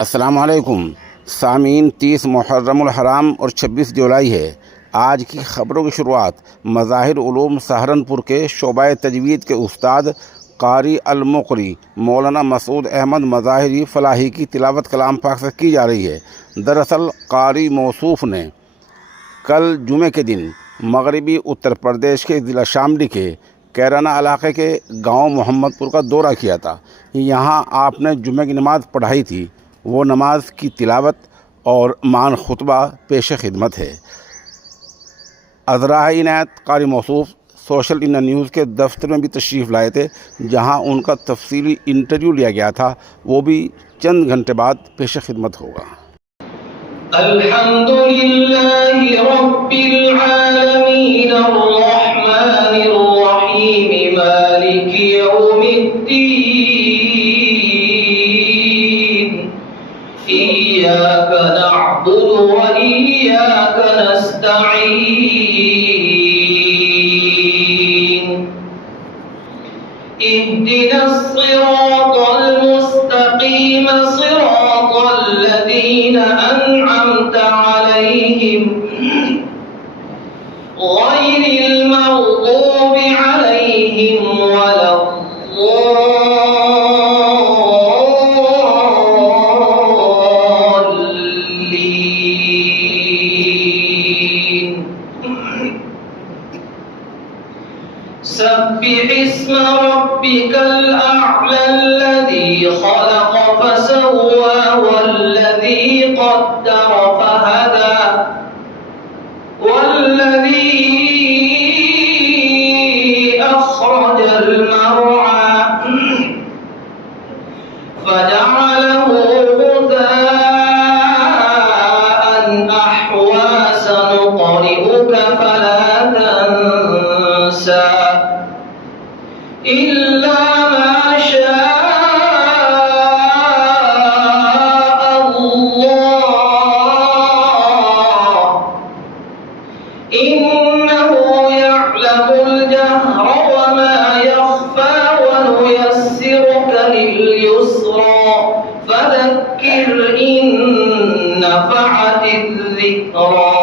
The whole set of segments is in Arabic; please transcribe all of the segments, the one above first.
अस्सलामुअलैकुम सामीन। 30 मुहर्रमुल हराम और 26 जुलाई है। आज की ख़बरों की शुरुआत मज़ाहिर उलूम सहारनपुर के शोबा तजवीद के उस्ताद कारी अल-मुक़री मौलाना मसूद अहमद मज़ाहिरी फ़लाही की तिलावत कलाम पाक से की जा रही है। दरअसल कारी मौसूफ़ ने कल जुमे के दिन मगरबी उत्तर प्रदेश के ज़िला शामली के कैराना इलाके के गांव मोहम्मदपुर का दौरा किया था। यहाँ आपने जुमे की नमाज़ पढ़ाई थी। वो नमाज की तिलावत और मान खुतबा पेश खिदमत है। अज़रा इनायत कारी मौसूफ़ सोशल इंडिया न्यूज़ के दफ्तर में भी तशरीफ़ लाए थे, जहां उनका तफसीली इंटरव्यू लिया गया था। वो भी चंद घंटे बाद पेश खिदमत होगा। अल्हम्दुलिल्लाहि रब्बिल आलमीन अर्रहमानिर रहीम मालिकि यौमिद्दीन इय्याका नअबुदु व इय्याका नस्तईन इहदिनस सिरातल मुस्तकीम सिरातल लज़ीना أنعمت عليهم غير المغضوب عليهم ولا الضالين سبح اسم ربك الأعلى الذي خلق فسوى والذي قدر فهدى والذي أخرج المرعى فجعله غثاء أحوى سنقرئك فلا تنسى إلا ما شاء الله إنه يعلم الجهر وما يخفى ونيسرك لليسرى فذكر إن نفعت الذكرى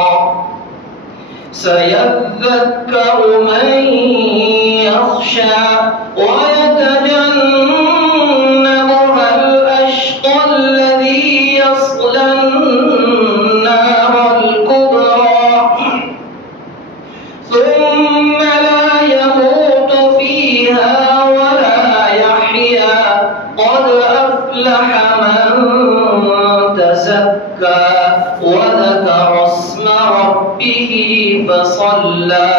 سيذكر من يخشى ويتجنبها الأشقى الذي يصلى النار الكبرى ثم لا يموت فيها ولا يحيا قد أفلح من تزكى وذكر اسم ربه فصلى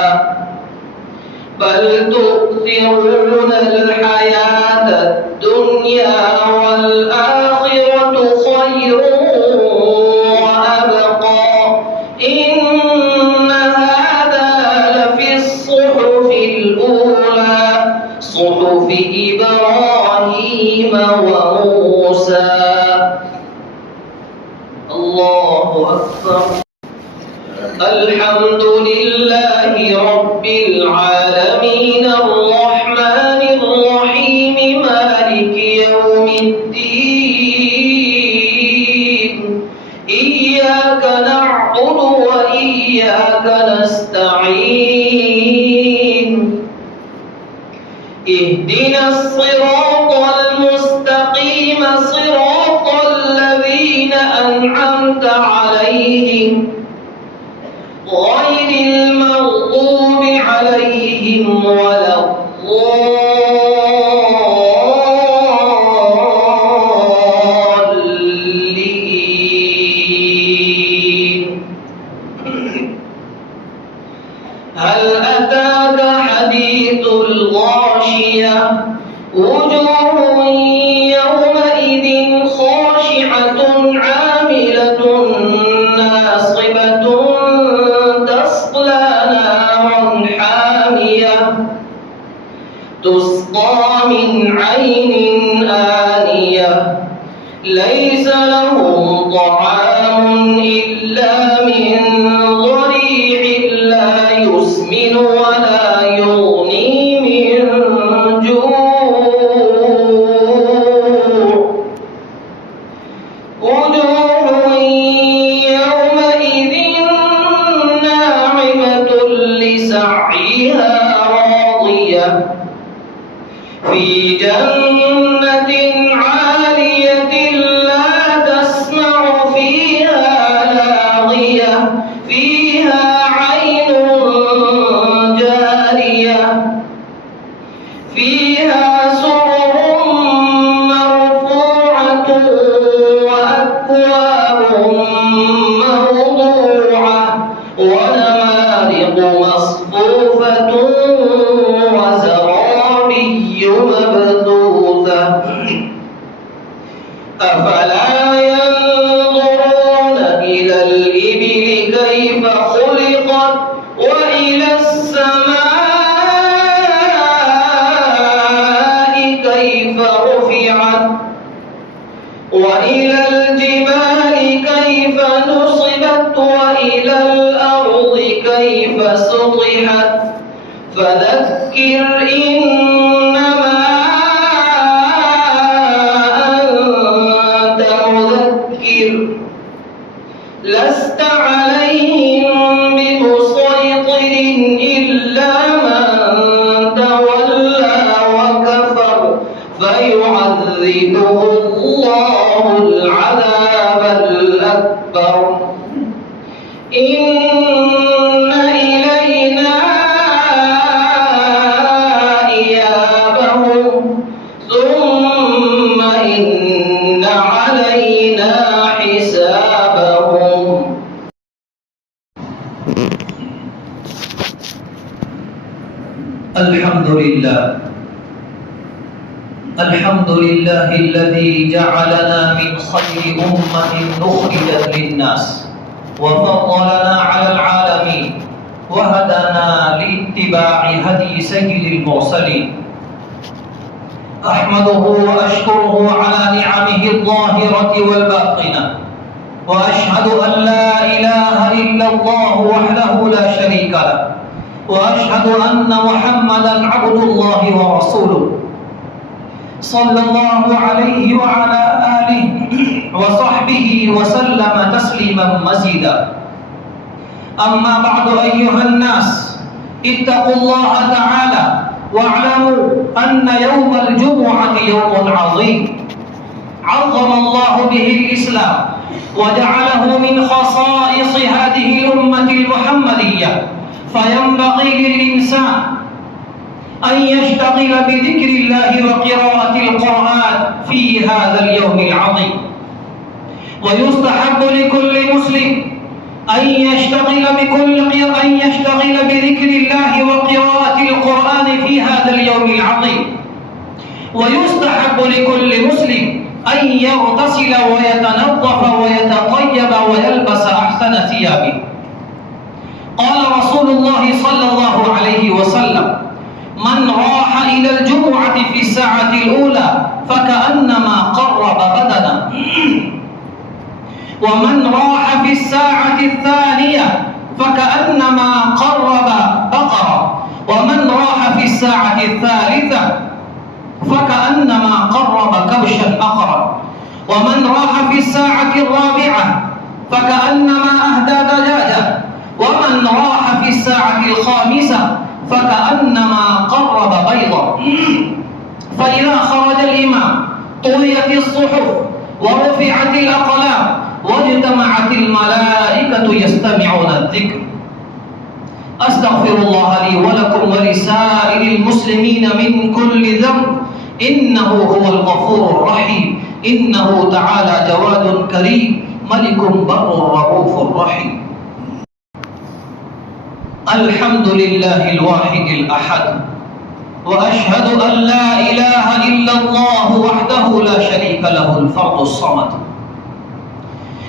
بل تؤثرون الحياة الدنيا والآخرة خير وأبقى إن هذا لفي الصحف الأولى صحف إبراهيم وموسى. الله أكبر. الحمد لله رب العالمين الرحمن الرحيم مالك يوم الدين إياك نعبد وإياك نستعين اهدنا الصراط المستقيم صراط الذين أنعمت عليهم غير المغضوب عليهم ولا الضالين. هل أتاك حديث الغاشية وجوه يومئذ خاشعة عاملة ناصبة تصلى نارا حامية تسقى من عين آنية ليس لهم طعام إلا من ضريع لا يسمن ولا يغني من جوع وجوه يومئذ ناعمة لسعيها راضية في جنة عالية لا تسمع فيها لاغية فيها عين جارية فيها سرر مرفوعة وأكواب موضوعة ونمارق مصفوفة وزرابي مبثوثة أفلا ينظرون إلى الإبل كيف خلقت وإلى السماء كيف رفعت وإلى الجبال كيف نصبت وإلى الأرض كيف سطحت فذكر إنما أنت مذكر لست عليهم بمسيطر إلا من تولى وكفر فيعذبه الله العذاب الأكبر إن إلينا إيابهم ثم إن علينا حسابهم. الحمد لله الذي جعلنا من خير أمة أخرجت للناس وفضلنا على العالمين وهدانا لاتباع هدي سيد المرسلين. أحمده وأشكره على نعمه الظاهرة والباطنة وأشهد أن لا إله إلا الله وحده لا شريك له وأشهد أن محمدًا عبد الله ورسوله صلى الله عليه وعلى آله وصحبه وسلم تسليما مزيدا. أما بعد أيها الناس اتقوا الله تعالى واعلموا أن يوم الجمعة يوم عظيم عظم الله به الإسلام وجعله من خصائص هذه الأمة المحمدية فينبغي للإنسان أن يشتغل بذكر الله وقراءة القرآن في هذا اليوم العظيم ويستحب لكل مسلم أن يشتغل بذكر الله وقراءة القرآن في هذا اليوم العظيم ويستحب لكل مسلم أن يغتسل ويتنظف ويتطيب ويلبس أحسن ثيابه. قال رسول الله صلى الله عليه وسلم من راح إلى الجمعة في الساعة الأولى فكأنما قرب بدنا ومن راح في الساعة الثانية فكأنما قرب بقرة ومن راح في الساعة الثالثة فكأنما قرب كبشا أقرا ومن راح في الساعة الرابعة فكأنما أهدى دجاجة ومن راح في الساعة الخامسة فكأنما قرب بيضا. فإذا خرج الإمام طويت الصحف ورفعت الأقلام واجتمعت الملائكة يستمعون الذكر. أستغفر الله لي ولكم ولسائر المسلمين من كل ذنب إنه هو الغفور الرحيم إنه تعالى جواد كريم ملك بر رؤوف رحيم. الحمد لله الواحد الأحد وأشهد أن لا إله إلا الله وحده لا شريك له الفرد الصمد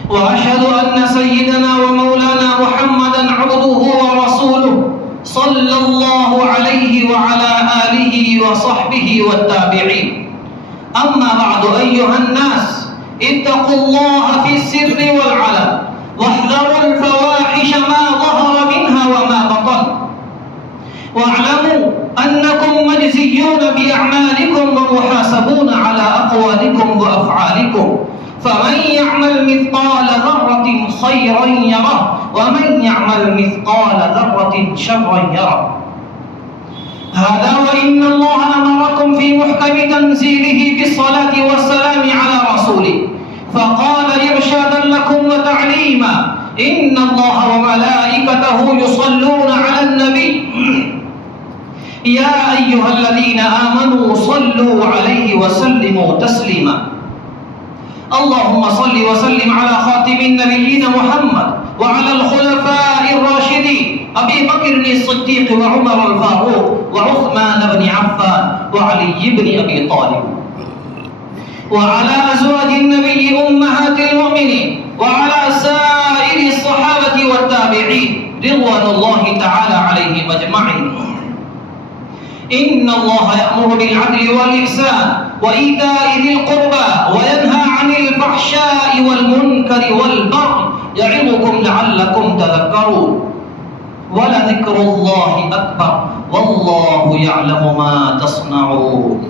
وأشهد أن سيدنا ومولانا محمدًا عبده ورسوله صلى الله عليه وعلى آله وصحبه والتابعين. أما بعد أيها الناس اتقوا الله في السر والعلن واحذروا الفواحش ما ظهر منها وما بطن واعلموا أنكم مجزيون بأعمالكم ومحاسبون على أقوالكم وأفعالكم فمن يعمل يعمل مثقال ذرة خيرا يره ومن يعمل مثقال ذرة شرا يره هذا وإن الله أمركم في محكم تنزيله بالصلاة والسلام على رسوله فقال إرشادا لكم وتعليما إن الله وملائكته يصلون على النبي يا أيها الذين آمنوا صلوا عليه وسلموا تسليما اللهم صل وسلم على خاتم النبيين محمد وعلى الخلفاء الراشدين أبي بكر الصديق وعمر الفاروق وعثمان بن عفان وعلي بن أبي طالب وعلى أزواج النبي أمهات المؤمنين وعلى سائر الصحابة والتابعين رضوان الله تعالى عليهم أجمعين إن الله يأمر بالعدل والإحسان وإيتاء ذي القربى وينهى عن الفحشاء والمنكر والبغي يعظكم لعلكم تذكرون ولذكر الله أكبر والله يعلم ما تصنعون